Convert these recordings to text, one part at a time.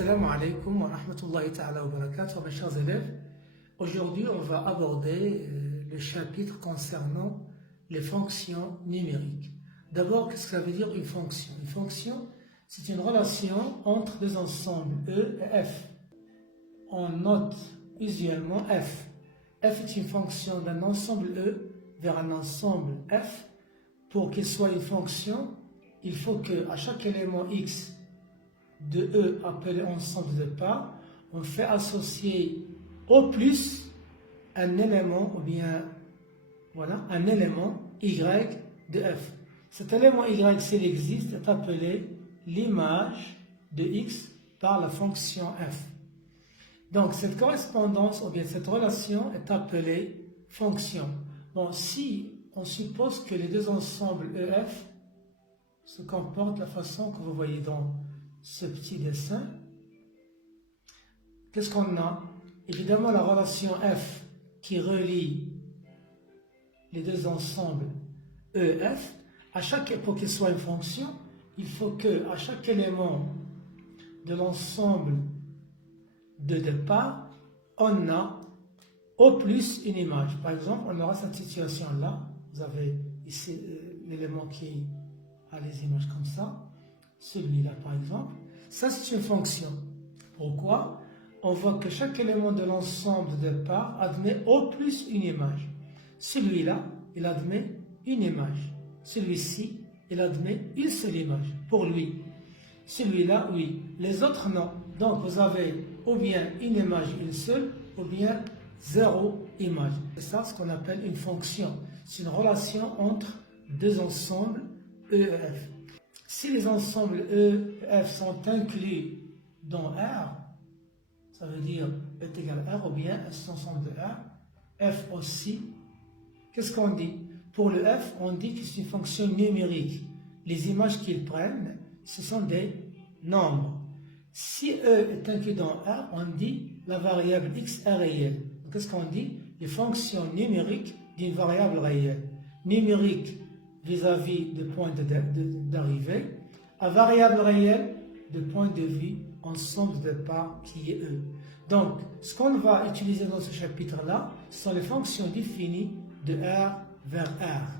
Assalamu alaikum wa rahmatullahi ta'ala wa barakatuh, mes chers élèves. Aujourd'hui, on va aborder le chapitre concernant les fonctions numériques. D'abord, qu'est-ce que ça veut dire une fonction? Une fonction, c'est une relation entre deux ensembles E et F. On note usuellement F. F est une fonction d'un ensemble E vers un ensemble F. Pour qu'il soit une fonction, il faut qu'à chaque élément X de E appelé ensemble de parts, on fait associer au plus un élément ou bien voilà, un élément Y de F. Cet élément Y, s'il existe, est appelé l'image de X par la fonction F. Donc cette correspondance ou bien cette relation est appelée fonction. Bon, si on suppose que les deux ensembles EF se comportent de la façon que vous voyez dans ce petit dessin, qu'est-ce qu'on a? Évidemment la relation F qui relie les deux ensembles EF. Pour qu'il soit une fonction, il faut que à chaque élément de l'ensemble de départ, on a au plus une image. Par exemple, on aura cette situation-là. Vous avez ici l'élément qui a les images comme ça. Celui-là, par exemple. Ça, c'est une fonction. Pourquoi? On voit que chaque élément de l'ensemble de départ admet au plus une image. Celui-là, il admet une image. Celui-ci, il admet une seule image pour lui. Celui-là, oui. Les autres, non. Donc, vous avez ou bien une image, une seule, ou bien zéro image. C'est ça ce qu'on appelle une fonction. C'est une relation entre deux ensembles E et F. Si les ensembles E et F sont inclus dans R, ça veut dire E est égal à R, ou bien S est ensemble de R, F aussi, qu'est-ce qu'on dit? Pour le F, on dit que c'est une fonction numérique. Les images qu'ils prennent, ce sont des nombres. Si E est inclus dans R, on dit la variable X est réelle. Qu'est-ce qu'on dit? Les fonctions numériques d'une variable réelle. Numérique vis-à-vis de point d'arrivée, à variable réelle de point de vue ensemble de départ qui est E. Donc, ce qu'on va utiliser dans ce chapitre-là, ce sont les fonctions définies de R vers R.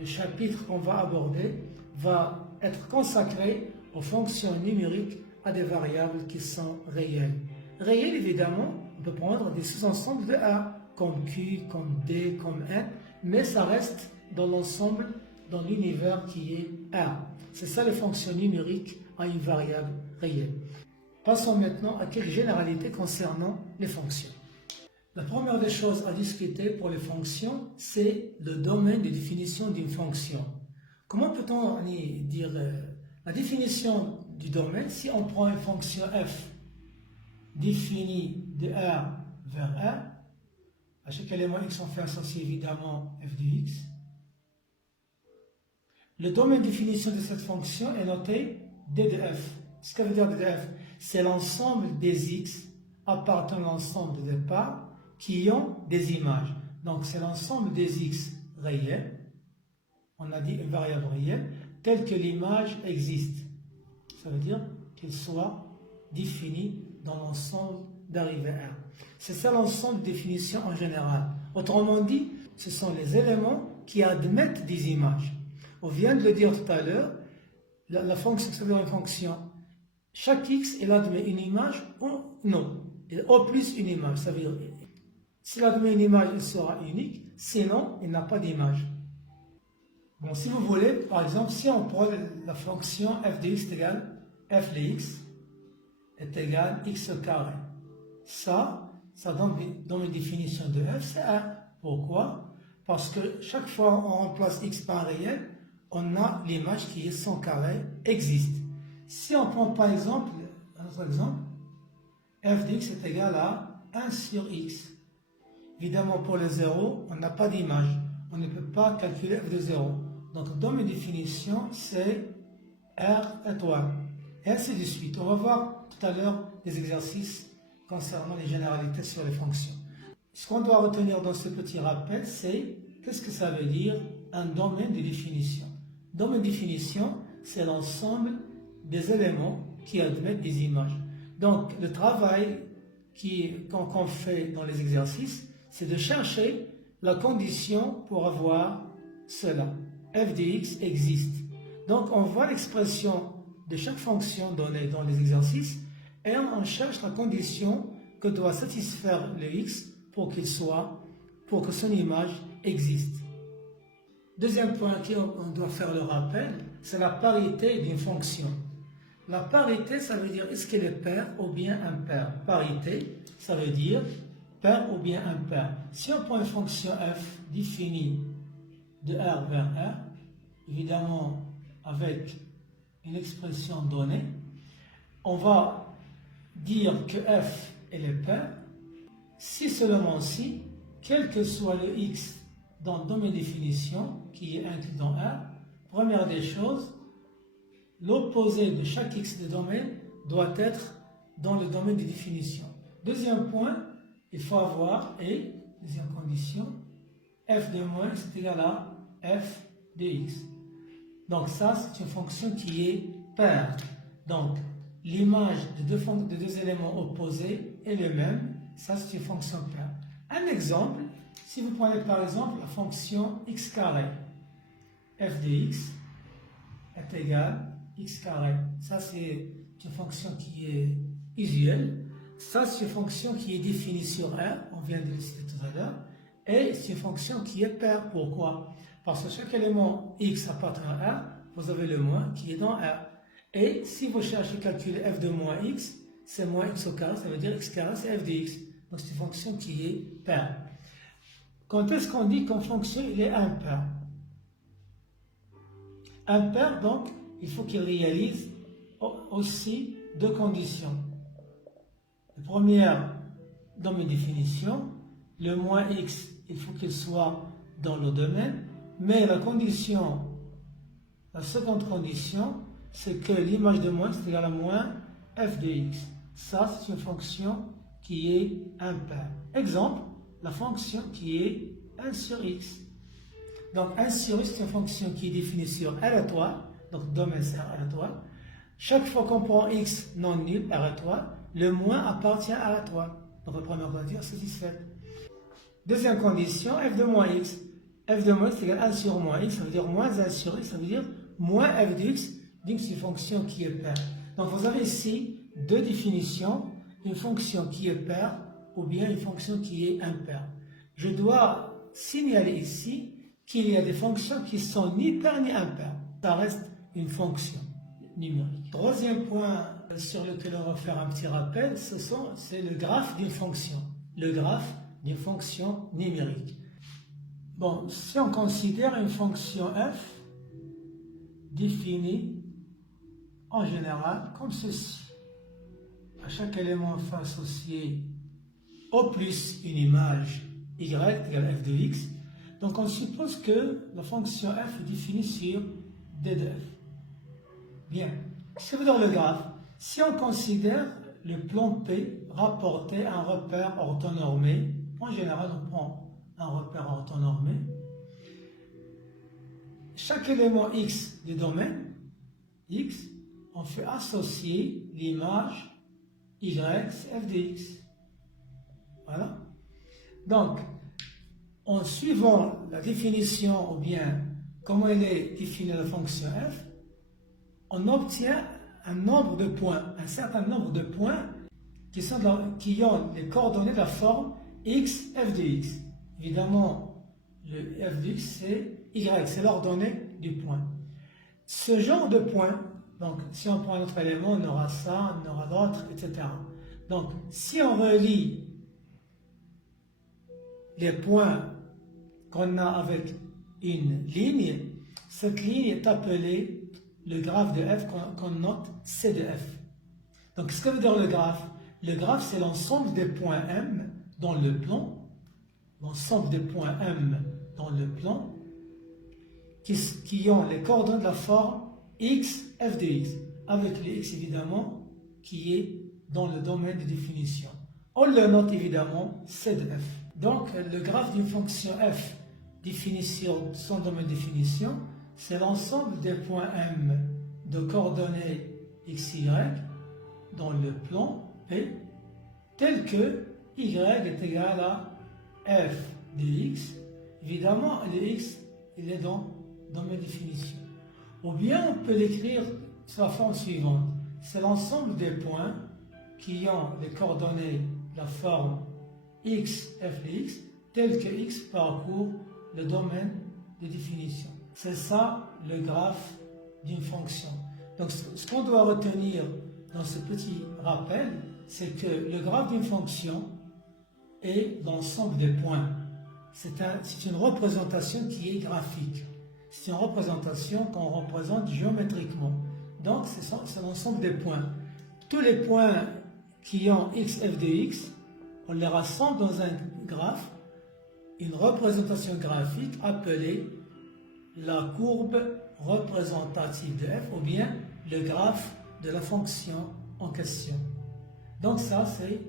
Le chapitre qu'on va aborder va être consacré aux fonctions numériques à des variables qui sont réelles. Réelles, évidemment, on peut prendre des sous-ensembles de R, comme Q, comme D, comme N, mais ça reste dans l'ensemble, dans l'univers qui est R. C'est ça les fonctions numériques à une variable réelle. Passons maintenant à quelques généralités concernant les fonctions. La première des choses à discuter pour les fonctions, c'est le domaine de définition d'une fonction. Comment peut-on dire la définition du domaine? Si on prend une fonction f définie de R vers R, à chaque élément x on fait associer évidemment f de x. Le domaine de définition de cette fonction est noté d de f. Ce que veut dire d de f? C'est l'ensemble des x appartenant à l'ensemble de départ qui ont des images. Donc c'est l'ensemble des x réels, on a dit une variable réelle, telle que l'image existe. Ça veut dire qu'elle soit définie dans l'ensemble d'arrivée R. C'est ça l'ensemble de définition en général. Autrement dit, ce sont les éléments qui admettent des images. On vient de le dire tout à l'heure, la fonction, ça veut dire une fonction. Chaque x, il admet une image ou non. Au plus une image, ça veut dire s'il admet une image, il sera unique, sinon il n'a pas d'image. Bon, si vous voulez, par exemple, si on prend la fonction f de x est égal f de x est égal x au carré. Ça donne une définition de f, c'est 1. Pourquoi? Parce que chaque fois qu'on remplace x par un réel, on a l'image qui est son carré existe. Si on prend par exemple, un autre exemple, f de x est égal à 1 sur x. Évidemment, pour le 0, on n'a pas d'image. On ne peut pas calculer f de 0. Donc, dans mes définitions, c'est R étoile. Et ainsi de suite. On va voir tout à l'heure des exercices concernant les généralités sur les fonctions. Ce qu'on doit retenir dans ce petit rappel, c'est qu'est-ce que ça veut dire un domaine de définition. Domaine de définition, c'est l'ensemble des éléments qui admettent des images. Donc, le travail qu'on fait dans les exercices, c'est de chercher la condition pour avoir cela. F de x existe. Donc, on voit l'expression de chaque fonction donnée dans les exercices et on cherche la condition que doit satisfaire le x pour que son image existe. Deuxième point qu'on doit faire le rappel, c'est la parité d'une fonction. La parité, ça veut dire est-ce qu'elle est paire ou bien impaire. Parité, ça veut dire paire ou bien impaire. Si on prend une fonction f définie de R vers R, évidemment avec une expression donnée, on va dire que f elle est paire si seulement si, quel que soit le x dans mes définitions, qui est inclus dans R, première des choses, l'opposé de chaque x de domaine doit être dans le domaine des définitions. Deuxième point, il faut avoir, et, deuxième condition, f de moins est égal à f de x. Donc ça, c'est une fonction qui est paire. Donc, l'image de deux éléments opposés est le même. Ça, c'est une fonction paire. Un exemple, si vous prenez par exemple la fonction x carré, f de x est égal à x carré. Ça, c'est une fonction qui est usuelle. Ça, c'est une fonction qui est définie sur R, on vient de le citer tout à l'heure. Et c'est une fonction qui est paire. Pourquoi? Parce que chaque élément x appartient à R, vous avez le moins qui est dans R. Et si vous cherchez à calculer f de moins x, c'est moins x au carré, ça veut dire x carré, c'est f de x. Donc c'est une fonction qui est paire. Quand est-ce qu'on dit qu'une fonction il est impaire? Impaire, donc, il faut qu'il réalise aussi deux conditions. La première, dans mes définitions, le moins x, il faut qu'il soit dans le domaine, mais la seconde condition, c'est que l'image de moins est égale à moins f de x. Ça, c'est une fonction qui est impaire. Exemple, la fonction qui est 1 sur x. Donc 1 sur x, c'est une fonction qui est définie sur aléatoire, donc domaine c'est aléatoire. Chaque fois qu'on prend x non nul, aléatoire, le moins appartient à aléatoire. Donc la première condition est satisfaite. Deuxième condition, f de moins x. F de moins x égale 1 sur moins x, ça veut dire moins 1 sur x, ça veut dire moins f de x, donc c'est une fonction qui est paire. Donc vous avez ici deux définitions, une fonction qui est paire ou bien une fonction qui est impaire. Je dois signaler ici qu'il y a des fonctions qui sont ni paires ni impaires. Ça reste une fonction numérique. Troisième point sur lequel on va faire un petit rappel, c'est le graphe d'une fonction. Le graphe d'une fonction numérique. Bon, si on considère une fonction f définie en général comme ceci. À chaque élément, on fait associer au plus une image y égale f de x. Donc on suppose que la fonction f est définie sur d de f. Bien. Si vous dans le graphe, si on considère le plan P rapporté à un repère orthonormé, en général on prend un repère orthonormé, chaque élément x du domaine x, on fait associer l'image y, c'est f de x. Voilà. Donc, en suivant la définition ou bien comment elle est définie la fonction f, on obtient un nombre de points, un certain nombre de points qui ont les coordonnées de la forme x, f de x. Évidemment, le f de x, c'est y, c'est l'ordonnée du point. Ce genre de points, donc si on prend un autre élément, on aura ça, on aura l'autre, etc. Donc, si on relie les points qu'on a avec une ligne, cette ligne est appelée le graphe de f qu'on note C de f. Donc, ce que veut dire le graphe? Le graphe, c'est l'ensemble des points M dans le plan, l'ensemble des points M dans le plan, qui ont les coordonnées de la forme x, f de x, avec le x évidemment qui est dans le domaine de définition. On le note évidemment C de f. Donc, le graphe d'une fonction f définie sur son domaine de définition, c'est l'ensemble des points M de coordonnées x, y dans le plan P tel que y est égal à f de x. Évidemment, le x, il est dans mes définitions. Ou bien on peut l'écrire sous la forme suivante. C'est l'ensemble des points qui ont les coordonnées, la forme x, f de x, tel que x parcourt le domaine de définition. C'est ça le graphe d'une fonction. Donc ce qu'on doit retenir dans ce petit rappel, c'est que le graphe d'une fonction est l'ensemble des points. C'est une représentation qui est graphique. C'est une représentation qu'on représente géométriquement. Donc c'est l'ensemble des points. Tous les points qui ont x, f de x, on les rassemble dans un graphe, une représentation graphique appelée la courbe représentative de f, ou bien le graphe de la fonction en question. Donc ça, c'est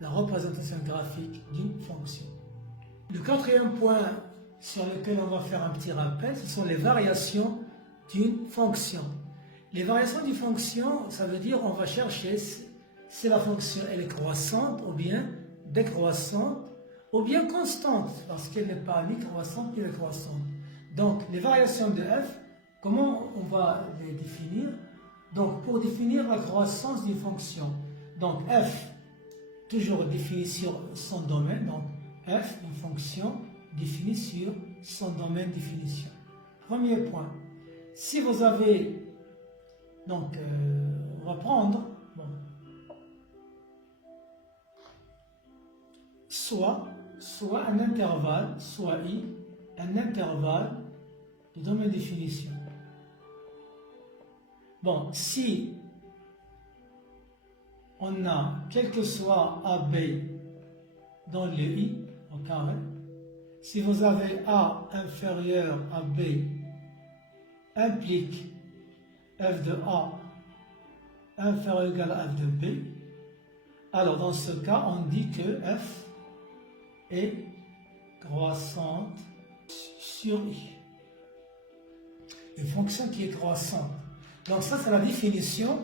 la représentation graphique d'une fonction. Le quatrième point sur lequel on va faire un petit rappel, ce sont les variations d'une fonction. Les variations d'une fonction, ça veut dire on va chercher si la fonction elle est croissante ou bien décroissante ou bien constante, parce qu'elle n'est pas ni croissante ni décroissante. Donc les variations de f, comment on va les définir? Donc pour définir la croissance d'une fonction, donc f, toujours défini sur son domaine, donc f, une fonction définie sur son domaine de définition. Premier point, si vous avez, donc on va prendre, bon, soit un intervalle, soit i, un intervalle de domaine de définition. Bon, si on a quel que soit AB dans le i au carré, si vous avez A inférieur à B implique f de A inférieur ou égal à f de B, alors dans ce cas on dit que f est croissante sur i. Une fonction qui est croissante. Donc ça c'est la définition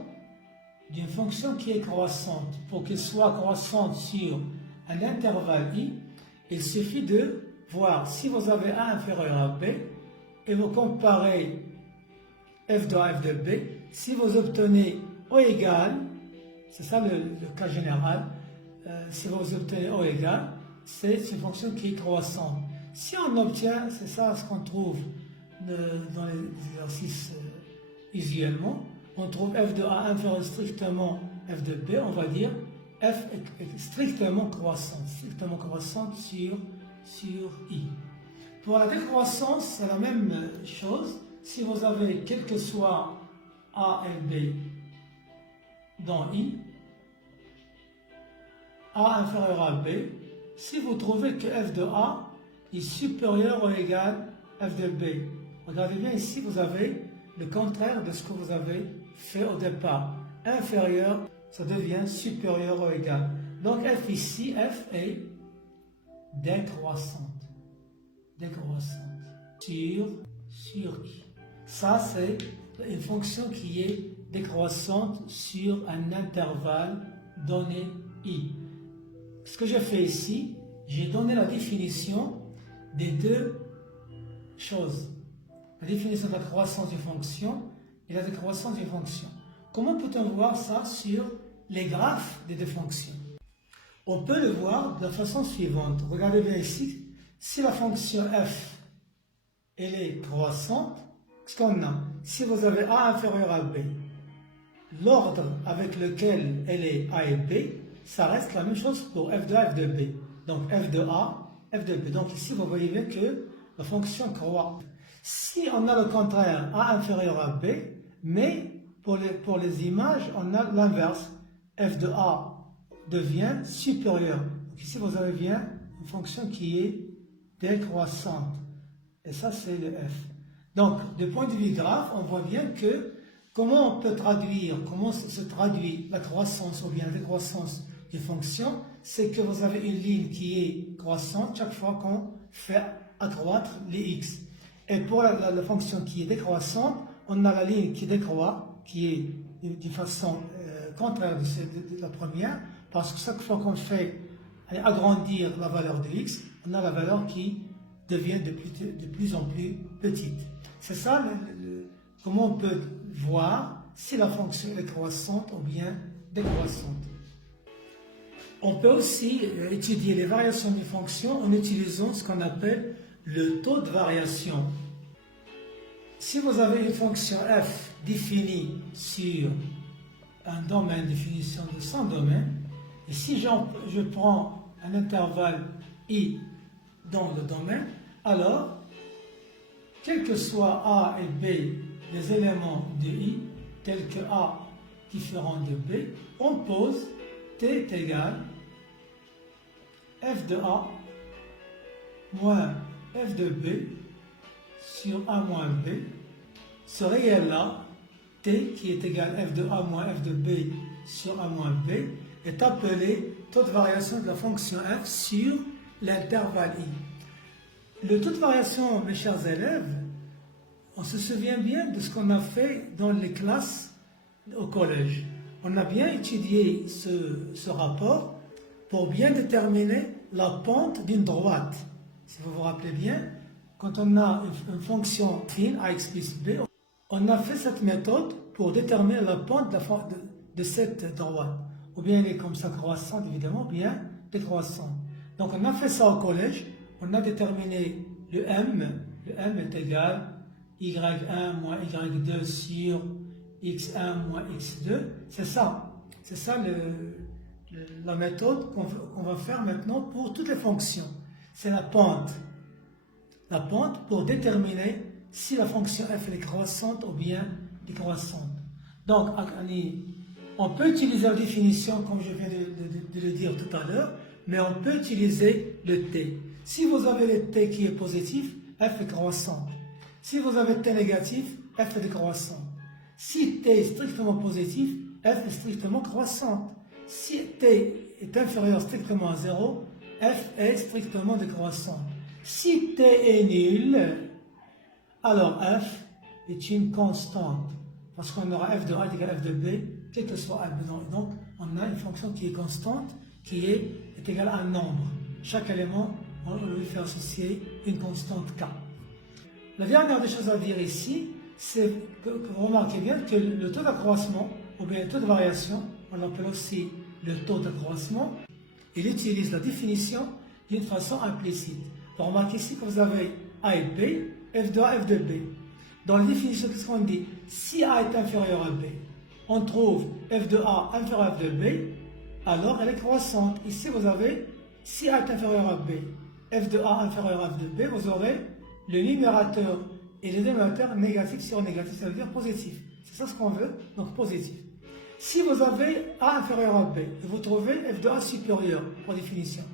d'une fonction qui est croissante. Pour qu'elle soit croissante sur un intervalle i, il suffit de voir si vous avez A inférieur à B et vous comparez f de A, f de B. Si vous obtenez O égale, c'est ça le cas général, si vous obtenez O égale, c'est une fonction qui est croissante. Si on obtient, c'est ça ce qu'on trouve dans les exercices usuellement, on trouve f de A inférieur strictement f de B, on va dire f est strictement croissante sur i. Pour la décroissance, c'est la même chose. Si vous avez quel que soit A et B dans i, A inférieur à B, si vous trouvez que f de A est supérieur ou égal à f de B, regardez bien ici, vous avez le contraire de ce que vous avez fait au départ. Inférieur, ça devient supérieur ou égal. Donc f ici, f est décroissante sur i. Ça, c'est une fonction qui est décroissante sur un intervalle donné i. Ce que j'ai fait ici, j'ai donné la définition des deux choses. La définition de la croissance d'une fonction et la décroissance d'une fonction. Comment peut-on voir ça sur les graphes des deux fonctions? On peut le voir de la façon suivante. Regardez bien ici. Si la fonction f, elle est croissante, ce qu'on a, si vous avez A inférieur à B, l'ordre avec lequel elle est A et B, ça reste la même chose pour f de A, f de B. Donc f de A, f de B. Donc ici, vous voyez bien que la fonction croît. Si on a le contraire, A inférieur à B, mais pour les images, on a l'inverse. F de A devient supérieur. Donc ici, vous avez bien une fonction qui est décroissante. Et ça, c'est le f. Donc, du point de vue graphe, on voit bien que comment on peut traduire, comment se traduit la croissance ou bien la décroissance d'une fonction, c'est que vous avez une ligne qui est croissante chaque fois qu'on fait accroître les x. Et pour la fonction qui est décroissante, on a la ligne qui décroît, qui est d'une façon contraire de la première, parce que chaque fois qu'on fait agrandir la valeur de x, on a la valeur qui devient de plus en plus petite. C'est ça comment on peut voir si la fonction est croissante ou bien décroissante. On peut aussi étudier les variations d'une fonction en utilisant ce qu'on appelle le taux de variation. Si vous avez une fonction f définie sur un domaine, définition de son domaine, et si je prends un intervalle i dans le domaine, alors, quel que soit a et b, les éléments de i, tels que a différent de b, on pose t est égal f de a moins f de b sur a moins b. Ce réel-là, t qui est égal f de a moins f de b sur a moins b, est appelé taux de variation de la fonction f sur l'intervalle i. Le taux de variation, mes chers élèves, on se souvient bien de ce qu'on a fait dans les classes au collège. On a bien étudié ce rapport pour bien déterminer la pente d'une droite. Si vous vous rappelez bien, quand on a une fonction fine, ax plus b, on a fait cette méthode pour déterminer la pente de cette droite. Ou bien elle est comme ça croissante, évidemment, ou bien décroissante. Donc on a fait ça au collège, on a déterminé le m est égal y1 moins y2 sur x1 moins x2, c'est ça la méthode qu'on va faire maintenant pour toutes les fonctions. C'est la pente pour déterminer si la fonction f est croissante ou bien décroissante. Donc, on peut utiliser la définition, comme je viens de le dire tout à l'heure, mais on peut utiliser le t. Si vous avez le t qui est positif, f est croissante. Si vous avez t négatif, f est décroissante. Si t est strictement positif, f est strictement croissante. Si t est inférieur strictement à 0, f est strictement décroissante. Si t est nul, alors f est une constante, parce qu'on aura f de a égale f de b, quel que soit a. Donc, on a une fonction qui est constante, qui est égale à un nombre. Chaque élément, on lui fait associer une constante k. La dernière des choses à dire ici, c'est que vous remarquez bien que le taux d'accroissement, ou bien le taux de variation, on l'appelle aussi le taux d'accroissement, il utilise la définition d'une façon implicite. Vous remarquez ici que vous avez a et b, f de a, f de b. Dans la définition, qu'est-ce qu'on dit? Si a est inférieur à b, on trouve f de a inférieur à f de b, alors elle est croissante. Ici, vous avez, si a est inférieur à b, f de a inférieur à f de b, vous aurez le numérateur et le dénominateur négatif sur négatif, ça veut dire positif. C'est ça ce qu'on veut, donc positif. Si vous avez a inférieur à b, et vous trouvez f de a supérieur, par définition,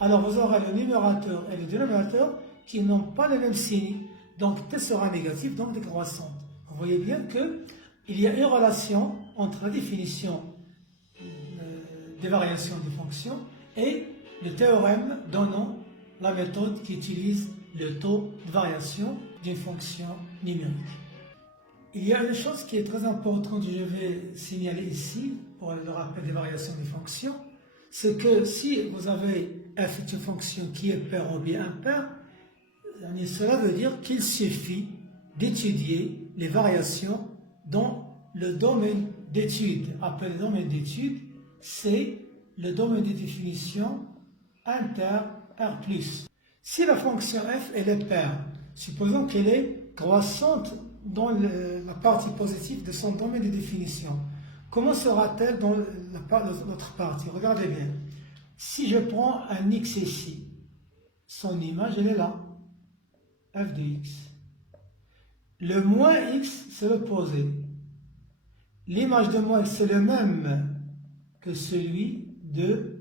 alors vous aurez le numérateur et le dénominateur qui n'ont pas le même signe, donc t sera négatif, donc décroissante. Vous voyez bien qu'il y a une relation entre la définition des variations des fonctions et le théorème donnant la méthode qui utilise le taux de variation d'une fonction numérique. Il y a une chose qui est très importante que je vais signaler ici pour le rappel des variations des fonctions, c'est que si vous avez f est une fonction qui est paire ou bien impaire, cela veut dire qu'il suffit d'étudier les variations dans le domaine d'étude. Appelé le domaine d'étude, c'est le domaine de définition inter R+. Si la fonction f elle est paire, supposons qu'elle est croissante dans la partie positive de son domaine de définition, comment sera-t-elle dans l'autre partie? Regardez bien. Si je prends un x ici, son image elle est là, f de x. Le moins x, c'est l'opposé. L'image de moins x, c'est le même que celui de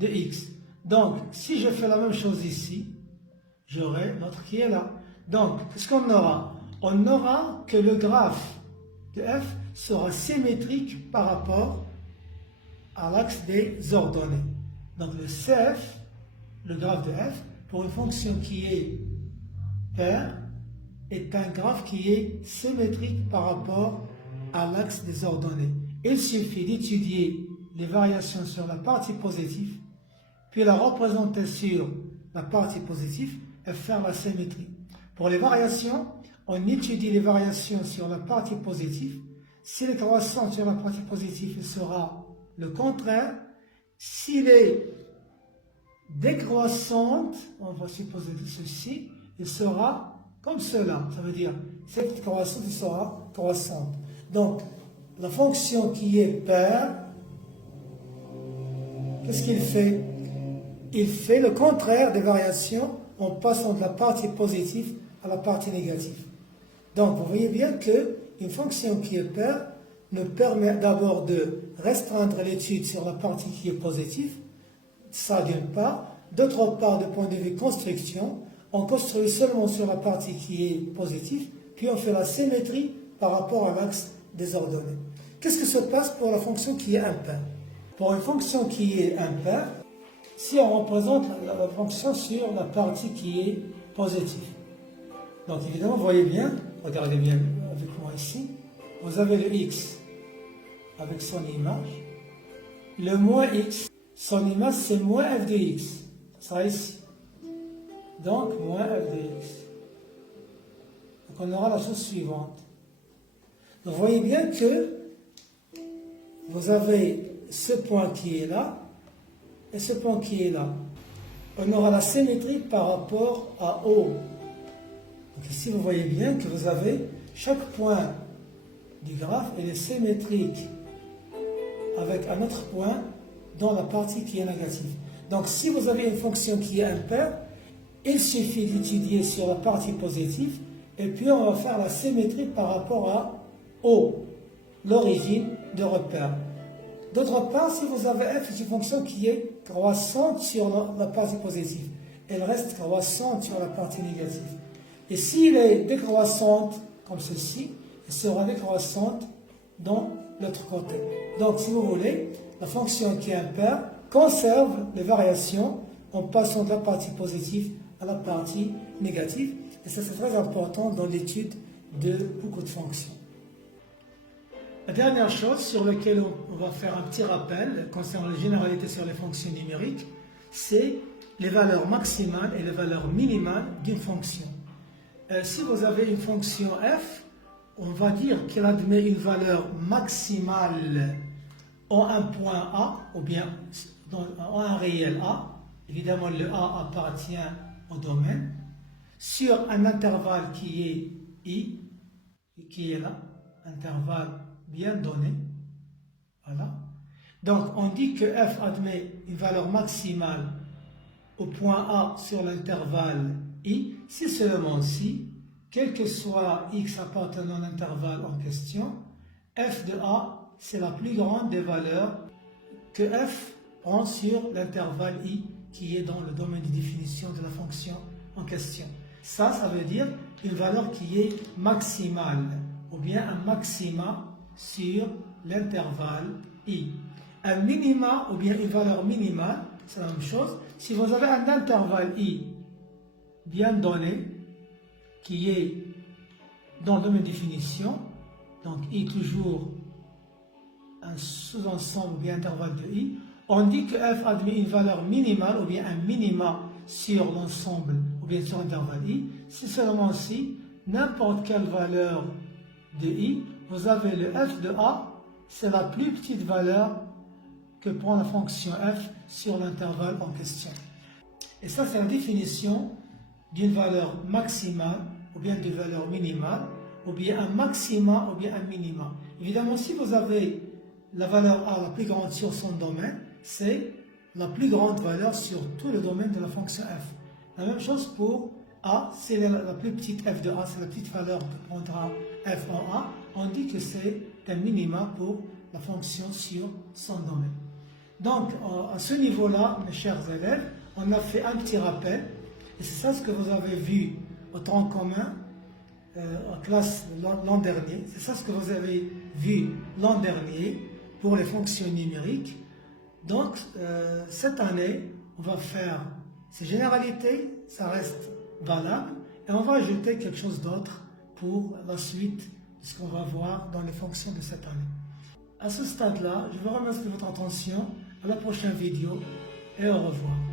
x. Donc, si je fais la même chose ici, j'aurai l'autre qui est là. Donc, qu'est-ce qu'on aura? On n'aura que le graphe de f sera symétrique par rapport à l'axe des ordonnées. Donc, le CF, le graphe de f, pour une fonction qui est paire, est un graphe qui est symétrique par rapport à l'axe des ordonnées. il suffit d'étudier les variations sur la partie positive, puis la représenter sur la partie positive et faire la symétrie. Pour les variations, on étudie les variations sur la partie positive. S'il est croissant sur la partie positive, il sera le contraire. S'il est décroissante, on va supposer ceci, il sera comme cela. Ça veut dire, cette croissance sera croissante. Donc, la fonction qui est paire, qu'est-ce qu'il fait? Il fait le contraire des variations en passant de la partie positive à la partie négative. Donc, vous voyez bien qu'une fonction qui est paire nous permet d'abord de restreindre l'étude sur la partie qui est positive, ça d'une part. D'autre part, du point de vue construction, on construit seulement sur la partie qui est positive, puis on fait la symétrie par rapport à l'axe des ordonnées. Qu'est-ce qui se passe pour la fonction qui est impaire? Pour une fonction qui est impaire, si on représente la fonction sur la partie qui est positive. Donc évidemment, vous voyez bien, regardez bien avec moi ici, vous avez le x avec son image, le moins x, son image c'est moins f de x, ça sera ici. Donc moins f de x. Donc on aura la chose suivante. Donc vous voyez bien que vous avez ce point qui est là et ce point qui est là. On aura la symétrie par rapport à O. Donc ici vous voyez bien que vous avez chaque point du graphe est symétrique avec un autre point dans la partie qui est négative. Donc si vous avez une fonction qui est impaire, il suffit d'étudier sur la partie positive et puis on va faire la symétrie par rapport à O, l'origine de repère. D'autre part, si vous avez f, c'est une fonction qui est croissante sur la partie positive, elle reste croissante sur la partie négative. Et s'il est décroissante, comme ceci, elle sera décroissante dans l'autre côté. Donc, si vous voulez, la fonction qui est impaire conserve les variations en passant de la partie positive à la partie négative. Et ça, c'est très important dans l'étude de beaucoup de fonctions. La dernière chose sur laquelle on va faire un petit rappel concernant les généralités sur les fonctions numériques, c'est les valeurs maximales et les valeurs minimales d'une fonction. Si vous avez une fonction f, on va dire qu'elle admet une valeur maximale en un point A, ou bien en un réel A. Évidemment, le A appartient au domaine, sur un intervalle qui est I, qui est là, intervalle bien donné. Voilà. Donc, on dit que f admet une valeur maximale au point A sur l'intervalle I, si seulement si, quel que soit x appartenant à l'intervalle en question, f de A, c'est la plus grande des valeurs que f prend sur l'intervalle I qui est dans le domaine de définition de la fonction en question. Ça veut dire une valeur qui est maximale, ou bien un maxima sur l'intervalle I. Un minima, ou bien une valeur minimale, c'est la même chose. Si vous avez un intervalle I bien donné, qui est dans le domaine de définition, donc I toujours un sous-ensemble ou bien intervalle de I, on dit que f admet une valeur minimale ou bien un minima sur l'ensemble ou bien sur l'intervalle I, si seulement si n'importe quelle valeur de I, vous avez le f de A, c'est la plus petite valeur que prend la fonction f sur l'intervalle en question. Et ça, c'est la définition d'une valeur maximale ou bien d'une valeur minimale, ou bien un maxima ou bien un minima. Évidemment, si vous avez la valeur A la plus grande sur son domaine, c'est la plus grande valeur sur tout le domaine de la fonction f. La même chose pour A, c'est la plus petite f de A, c'est la petite valeur que prendra f en A. On dit que c'est un minima pour la fonction sur son domaine. Donc, à ce niveau-là, mes chers élèves, on a fait un petit rappel, et c'est ça ce que vous avez vu au tronc commun en classe l'an dernier. C'est ça ce que vous avez vu l'an dernier pour les fonctions numériques. Donc, cette année, on va faire ces généralités, ça reste valable, et on va ajouter quelque chose d'autre pour la suite de ce qu'on va voir dans les fonctions de cette année. À ce stade-là, je vous remercie de votre attention. À la prochaine vidéo et au revoir.